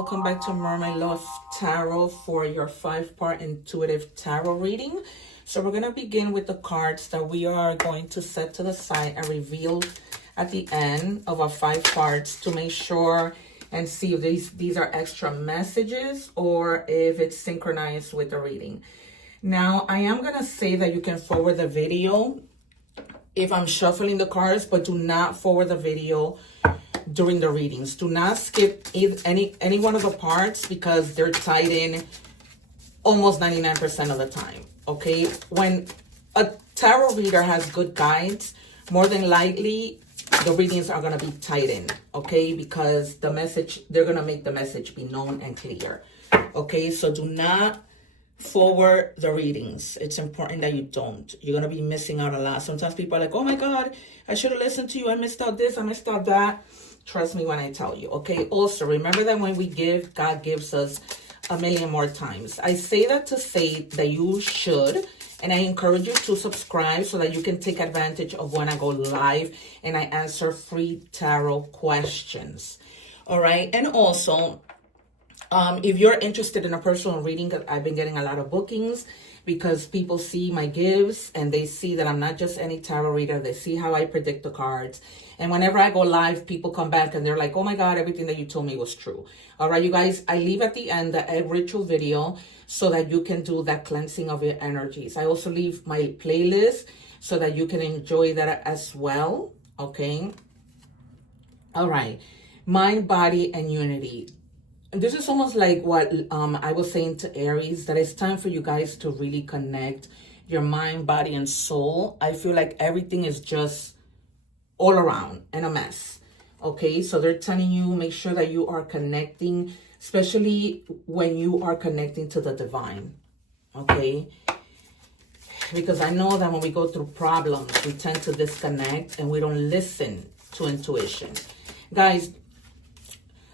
welcome back to Mermaid Love Tarot for your 5-part intuitive tarot reading. So we're going to begin with the cards that we are going to set to the side and reveal at the end of our 5 parts to make sure and see if these are extra messages or if it's synchronized with the reading. Now, I am going to say that you can forward the video if I'm shuffling the cards, but do not forward the video during the readings. Do not skip any one of the parts because they're tied in almost 99% of the time. Okay, when a tarot reader has good guides, more than likely the readings are going to be tied in, okay, because the message, they're going to make the message be known and clear. Okay, so do not forward the readings. It's important that you don't. You're going to be missing out a lot. Sometimes people are like, oh my God, I should have listened to you. I missed out this, I missed out that. Trust me when I tell you, okay? Also, remember that when we give, God gives us a million more times. I say that to say that you should, and I encourage you to subscribe so that you can take advantage of when I go live and I answer free tarot questions. All right? And also, if you're interested in a personal reading, I've been getting a lot of bookings because people see my gives and they see that I'm not just any tarot reader. They see how I predict the cards. And whenever I go live, people come back and they're like, oh my God, everything that you told me was true. All right, you guys, I leave at the end the egg ritual video so that you can do that cleansing of your energies. I also leave my playlist so that you can enjoy that as well. Okay. All right. Mind, body, and unity. This is almost like what I was saying to Aries, that it's time for you guys to really connect your mind, body, and soul. I feel like everything is just all around and a mess. Okay, so they're telling you, make sure that you are connecting, especially when you are connecting to the divine. Okay, because I know that when we go through problems, we tend to disconnect and we don't listen to intuition. Guys,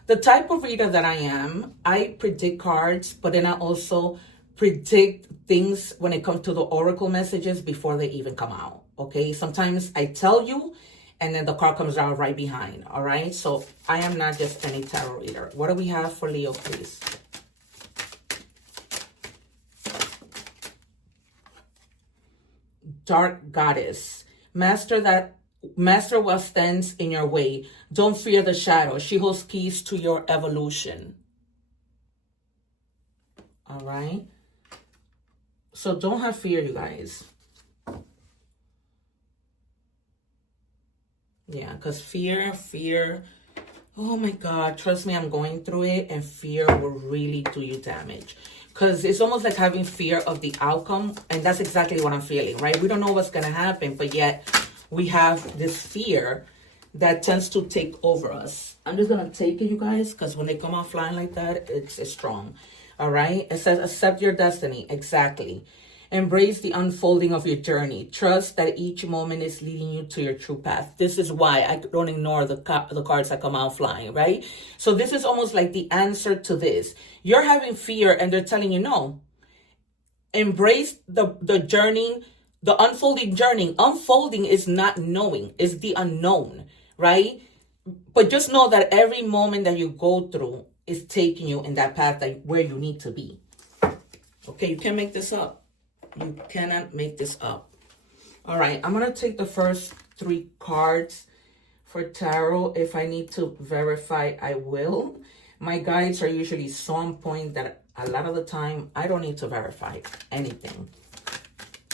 the type of reader that I am, I predict cards, but then I also predict things when it comes to the oracle messages before they even come out. Okay, sometimes I tell you and then the card comes out right behind. All right, so I am not just any tarot reader. What do we have for Leo, please? Dark Goddess. Master what stands in your way. Don't fear the shadow. She holds keys to your evolution. All right. So don't have fear, you guys. Yeah, because fear. Oh my God, trust me, I'm going through it, and fear will really do you damage. Because it's almost like having fear of the outcome, and that's exactly what I'm feeling, right? We don't know what's going to happen, but yet we have this fear that tends to take over us. I'm just going to take it, you guys, because when they come out flying like that, it's strong. All right? It says, accept your destiny. Exactly. Embrace the unfolding of your journey. Trust that each moment is leading you to your true path. This is why I don't ignore the cards that come out flying, right? So this is almost like the answer to this. You're having fear and they're telling you no. Embrace the journey. The unfolding journey. Unfolding is not knowing. It's the unknown, right? But just know that every moment that you go through is taking you in that path where you need to be. Okay, you can't make this up. You cannot make this up. All right, I'm going to take the first 3 cards for tarot. If I need to verify, I will. My guides are usually so on point that a lot of the time I don't need to verify anything.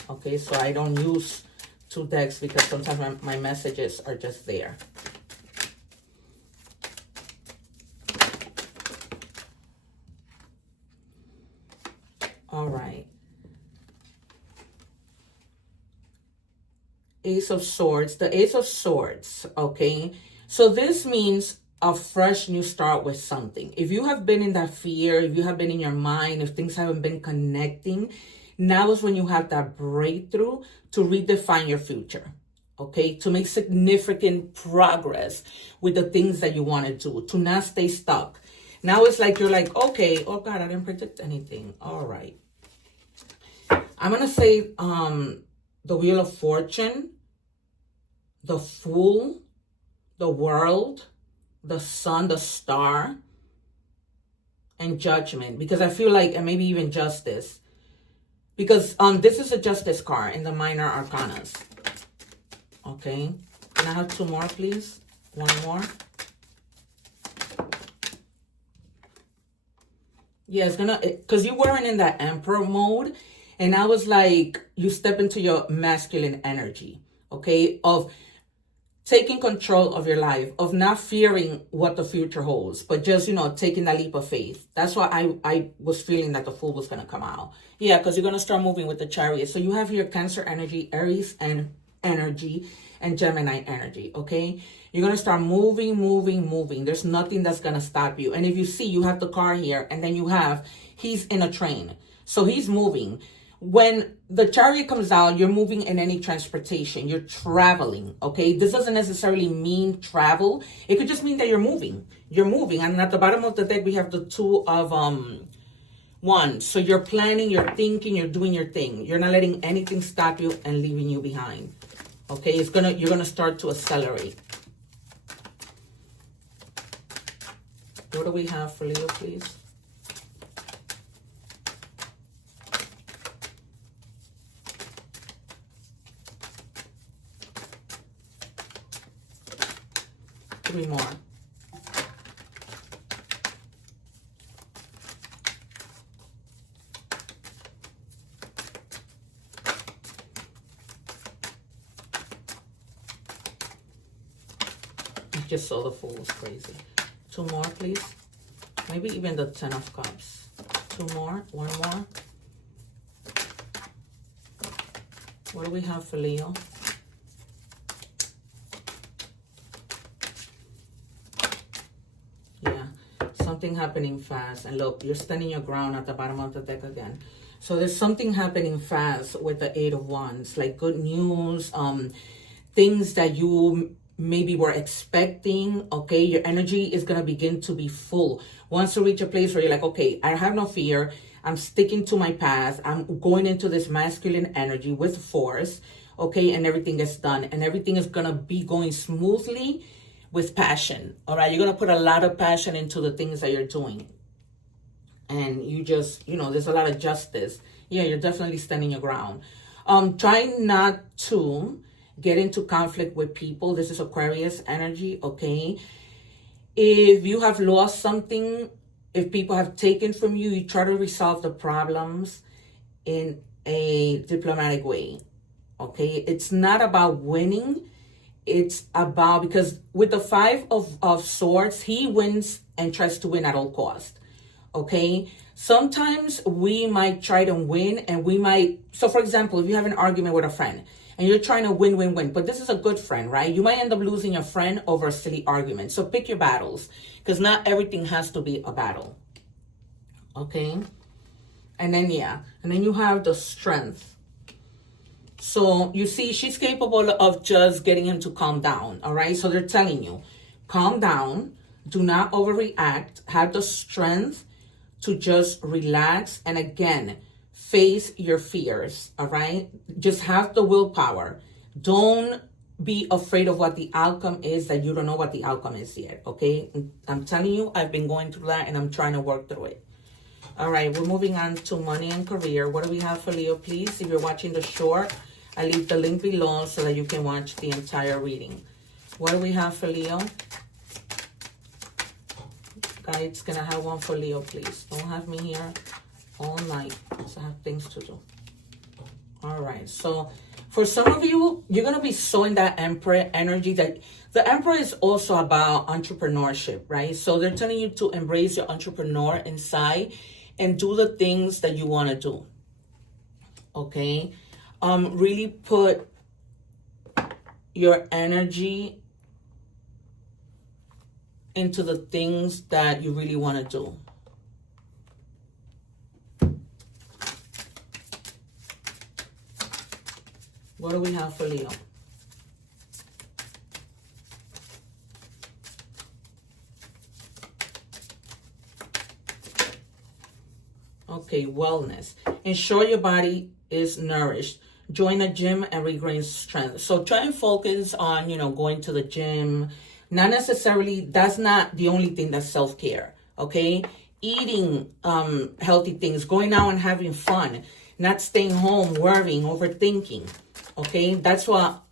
Okay, so I don't use 2 decks because sometimes my messages are just there. All right. Ace of Swords. The Ace of Swords, okay? So this means a fresh new start with something. If you have been in that fear, if you have been in your mind, if things haven't been connecting, now is when you have that breakthrough to redefine your future, okay? To make significant progress with the things that you want to do, to not stay stuck. Now it's like you're like, okay, oh God, I didn't predict anything. All right. I'm going to say the Wheel of Fortune, the Fool, the World, the Sun, the Star, and Judgment, because I feel like, and maybe even Justice, because this is a Justice card in the minor arcanas. Okay, can I have 2 more, please? 1 more. Yeah, it's gonna, because you weren't in that Emperor mode, and I was like, you step into your masculine energy, okay, of taking control of your life, of not fearing what the future holds, but just, you know, taking that leap of faith. That's why I was feeling that the Fool was going to come out. Yeah, because you're going to start moving with the Chariot. So you have your Cancer energy, Aries and energy, and Gemini energy, okay? You're going to start moving. There's nothing that's going to stop you. And if you see, you have the car here, and then you have, he's in a train. So he's moving. When the Chariot comes out, you're moving in any transportation. You're traveling, okay? This doesn't necessarily mean travel. It could just mean that you're moving. You're moving. And at the bottom of the deck, we have the 2 of Wands. So you're planning, you're thinking, you're doing your thing. You're not letting anything stop you and leaving you behind, okay? You're gonna start to accelerate. What do we have for Leo, please? Three more. I just saw the Fool was crazy. 2 more, please. Maybe even the 10 of Cups. 2 more. 1 more. What do we have for Leo? Something happening fast. And look, you're standing your ground at the bottom of the deck again. So there's something happening fast with the 8 of Wands, like good news, things that you maybe were expecting, okay? Your energy is going to begin to be full. Once you reach a place where you're like, okay, I have no fear. I'm sticking to my path. I'm going into this masculine energy with force, okay? And everything is done. And everything is going to be going smoothly with passion, all right? You're going to put a lot of passion into the things that you're doing. And you just, you know, there's a lot of justice. Yeah, you're definitely standing your ground. Try not to get into conflict with people. This is Aquarius energy, okay? If you have lost something, if people have taken from you, you try to resolve the problems in a diplomatic way, okay? It's not about winning. It's about, because with the 5 of Swords, he wins and tries to win at all cost, okay? Sometimes we might try to win and we might, so for example, if you have an argument with a friend and you're trying to win, but this is a good friend, right? You might end up losing your friend over a silly argument. So pick your battles, because not everything has to be a battle, okay? And then, yeah, and then you have the Strength. So you see, she's capable of just getting him to calm down, all right? So they're telling you, calm down, do not overreact, have the strength to just relax, and again, face your fears, all right? Just have the willpower. Don't be afraid of what the outcome is, that you don't know what the outcome is yet, okay? I'm telling you, I've been going through that, and I'm trying to work through it. All right, we're moving on to money and career. What do we have for Leo, please? If you're watching the short, I leave the link below so that you can watch the entire reading. What do we have for Leo? Guys, can I have one for Leo, please? Don't have me here all night, because I have things to do. All right, so for some of you, you're going to be so in that Emperor energy, that the Emperor is also about entrepreneurship, right? So they're telling you to embrace your entrepreneur inside and do the things that you want to do, okay? Really put your energy into the things that you really want to do. What do we have for Leo? Okay, wellness. Ensure your body is nourished. Join a gym and regain strength. So try and focus on, you know, going to the gym. Not necessarily, that's not the only thing that's self-care, okay? eating healthy things, going out and having fun, not staying home, worrying, overthinking. Okay, that's what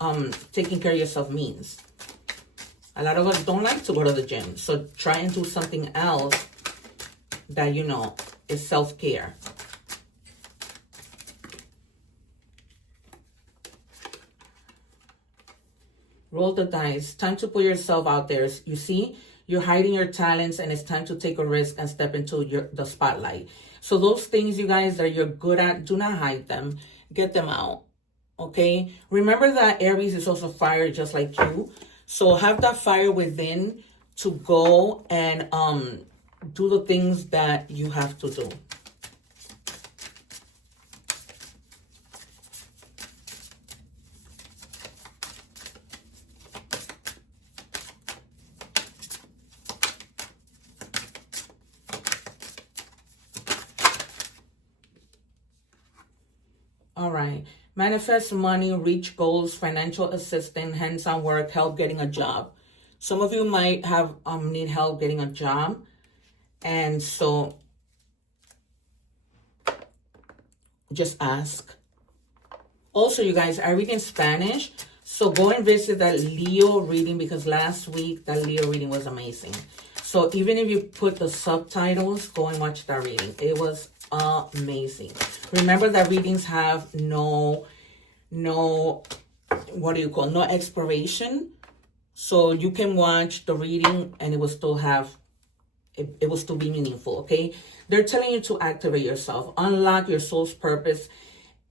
taking care of yourself means. A lot of us don't like to go to the gym, so try and do something else that, you know, is self-care. Roll the dice. Time to put yourself out there. You see, you're hiding your talents, and it's time to take a risk and step into the spotlight. So those things, you guys, that you're good at, do not hide them. Get them out. Okay? Remember that Aries is also fire, just like you. So have that fire within to go and do the things that you have to do. All right. Manifest money, reach goals, financial assistance, hands-on work, help getting a job. Some of you might have need help getting a job. And so just ask. Also, you guys, I read in Spanish. So go and visit that Leo reading, because last week that Leo reading was amazing. So even if you put the subtitles, go and watch that reading. It was amazing. Remember that readings have no what do you call, no expiration. So you can watch the reading and it will still have, it will still be meaningful. Okay, they're telling you to activate yourself, unlock your soul's purpose,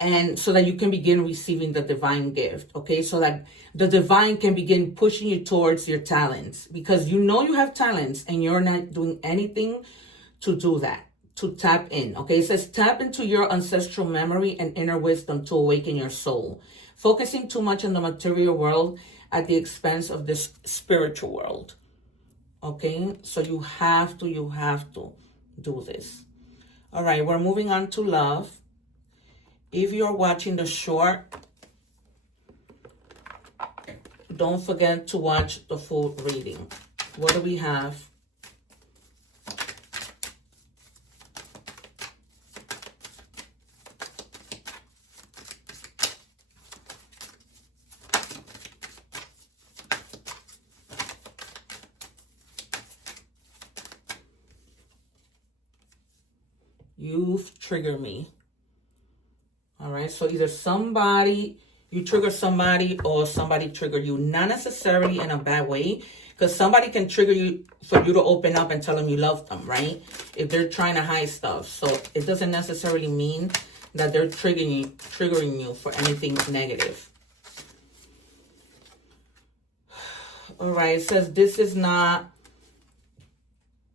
and so that you can begin receiving the divine gift. Okay, so that the divine can begin pushing you towards your talents, because you know you have talents and you're not doing anything to do that, to tap in. Okay, it says tap into your ancestral memory and inner wisdom to awaken your soul. Focusing too much on the material world at the expense of this spiritual world. Okay, so you have to do this. All right, we're moving on to love. If you're watching the short, don't forget to watch the full reading. What do we have? You've triggered me. All right, so either you trigger somebody, or somebody triggered you. Not necessarily in a bad way, because somebody can trigger you for you to open up and tell them you love them, right? If they're trying to hide stuff. So it doesn't necessarily mean that they're triggering you for anything negative. All right, it says this is not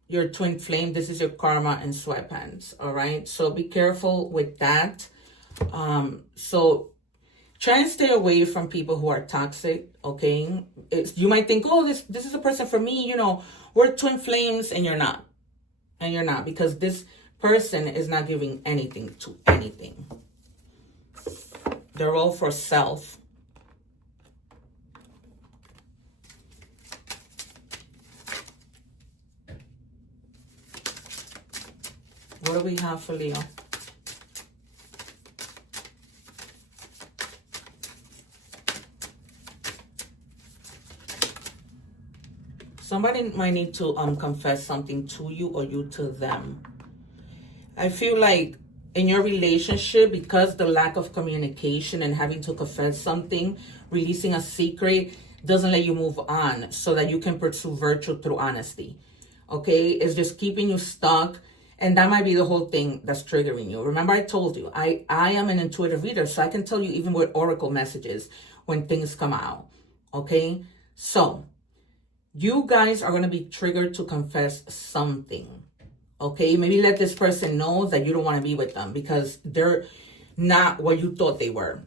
your twin flame. This is your karma in sweatpants. All right, so be careful with that. So try and stay away from people who are toxic. Okay, you might think, oh, this is a person for me, you know, we're twin flames, and you're not. Because this person is not giving anything to anything. They're all for self. What do we have for Leo? Somebody might need to confess something to you, or you to them. I feel like in your relationship, because the lack of communication and having to confess something, releasing a secret doesn't let you move on, so that you can pursue virtue through honesty. Okay, it's just keeping you stuck. And that might be the whole thing that's triggering you. Remember, I told you, I am an intuitive reader, so I can tell you even with oracle messages when things come out. Okay, so you guys are going to be triggered to confess something. Okay, maybe let this person know that you don't want to be with them because they're not what you thought they were.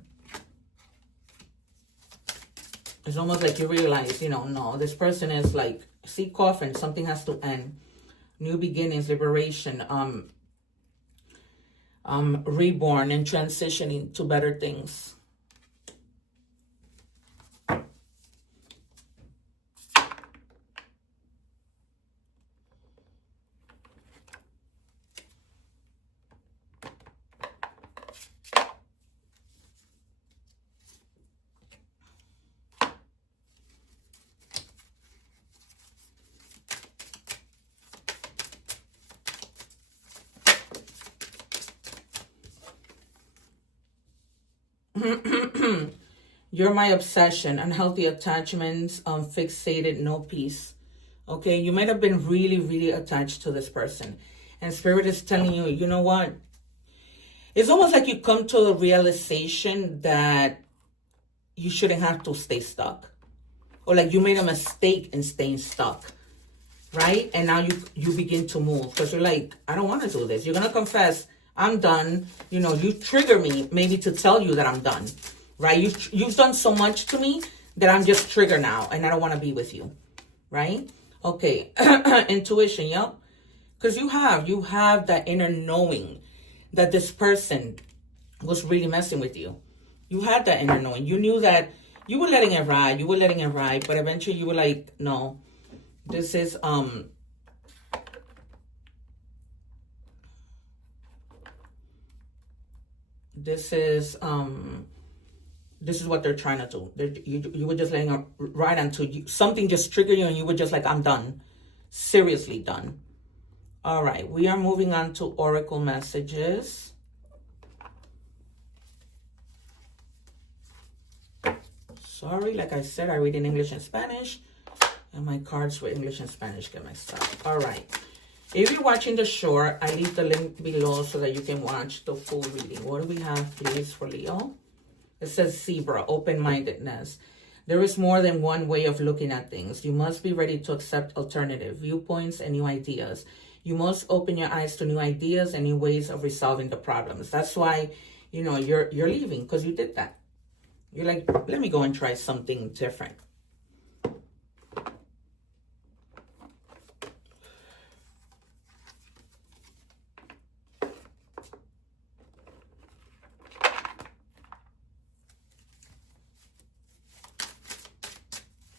It's almost like you realize, you know, no, this person is like, see, coffin, something has to end. New beginnings, liberation, reborn, and transitioning to better things. You're my obsession, unhealthy attachments, fixated, no peace. Okay, you might have been really, really attached to this person. And Spirit is telling you, you know what? It's almost like you come to the realization that you shouldn't have to stay stuck. Or like you made a mistake in staying stuck. Right? And now you begin to move. Because you're like, I don't want to do this. You're going to confess, I'm done. You know, you trigger me maybe to tell you that I'm done. Right? You've done so much to me that I'm just triggered now. And I don't want to be with you. Right? Okay. Intuition, yep. Because you have that inner knowing that this person was really messing with you. You had that inner knowing. You knew that you were letting it ride. You were letting it ride. But eventually you were like, no. This is, this is what they're trying to do. You were just letting it ride until something just triggered you and you were just like, I'm done. Seriously done. All right, we are moving on to oracle messages. Sorry, like I said, I read in English and Spanish, and my cards for English and Spanish get messed up. All right. If you're watching the short, I leave the link below so that you can watch the full reading. What do we have, please, for Leo? It says zebra, open-mindedness. There is more than one way of looking at things. You must be ready to accept alternative viewpoints and new ideas. You must open your eyes to new ideas and new ways of resolving the problems. That's why, you know, you're leaving, because you did that. You're like, let me go and try something different.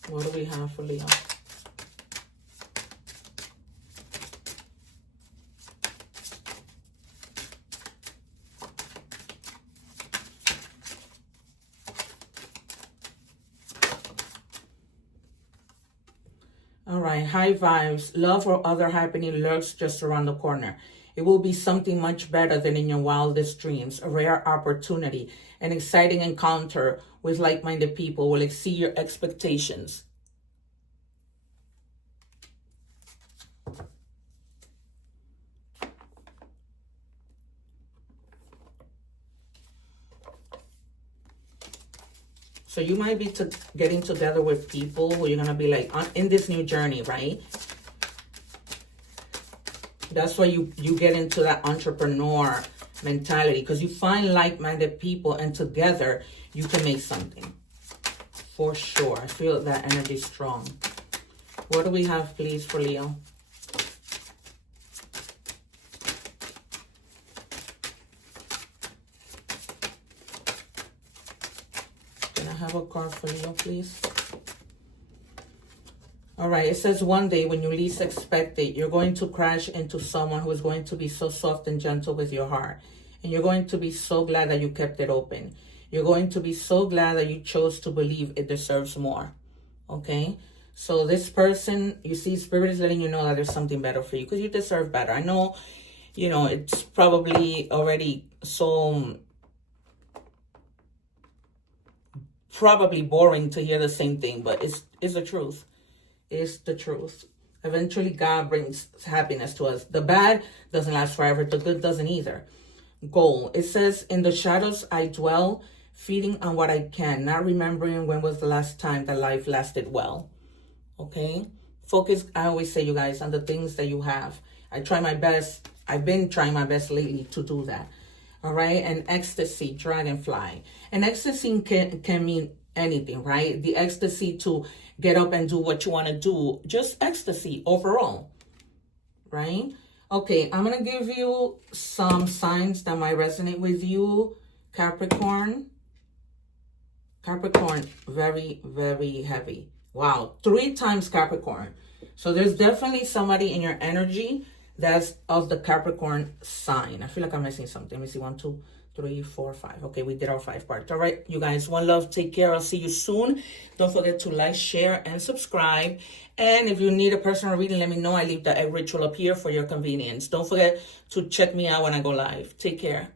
What do we have for Leo? All right, high vibes. Love or other happening lurks just around the corner. It will be something much better than in your wildest dreams. A rare opportunity, an exciting encounter with like-minded people will exceed your expectations. So you might be getting together with people who you're going to be like in this new journey, right? That's why you get into that entrepreneur mentality, because you find like-minded people and together you can make something. For sure. I feel that energy strong. What do we have, please, for Leo? Can I have a card for Leo, please? All right, it says one day when you least expect it, you're going to crash into someone who is going to be so soft and gentle with your heart. And you're going to be so glad that you kept it open. You're going to be so glad that you chose to believe it deserves more. Okay? So this person, you see, Spirit is letting you know that there's something better for you because you deserve better. I know, you know, it's probably already so probably boring to hear the same thing, but it's the truth. It's the truth. Eventually, God brings happiness to us. The bad doesn't last forever. The good doesn't either. Goal. It says, in the shadows I dwell, feeding on what I can, not remembering when was the last time that life lasted well. Okay? Focus, I always say, you guys, on the things that you have. I try my best. I've been trying my best lately to do that. All right? And ecstasy, dragonfly. And ecstasy can mean anything, right? The ecstasy to get up and do what you want to do. Just ecstasy overall, right? Okay, I'm going to give you some signs that might resonate with you. Capricorn. Capricorn, very, very heavy. Wow, 3 times Capricorn. So there's definitely somebody in your energy that's of the Capricorn sign. I feel like I'm missing something. Let me see, 1, 2, 3, 4, 5. Okay, we did our 5 parts. All right, you guys, one love. Take care. I'll see you soon. Don't forget to like, share, and subscribe. And if you need a personal reading, let me know. I leave the egg ritual up here for your convenience. Don't forget to check me out when I go live. Take care.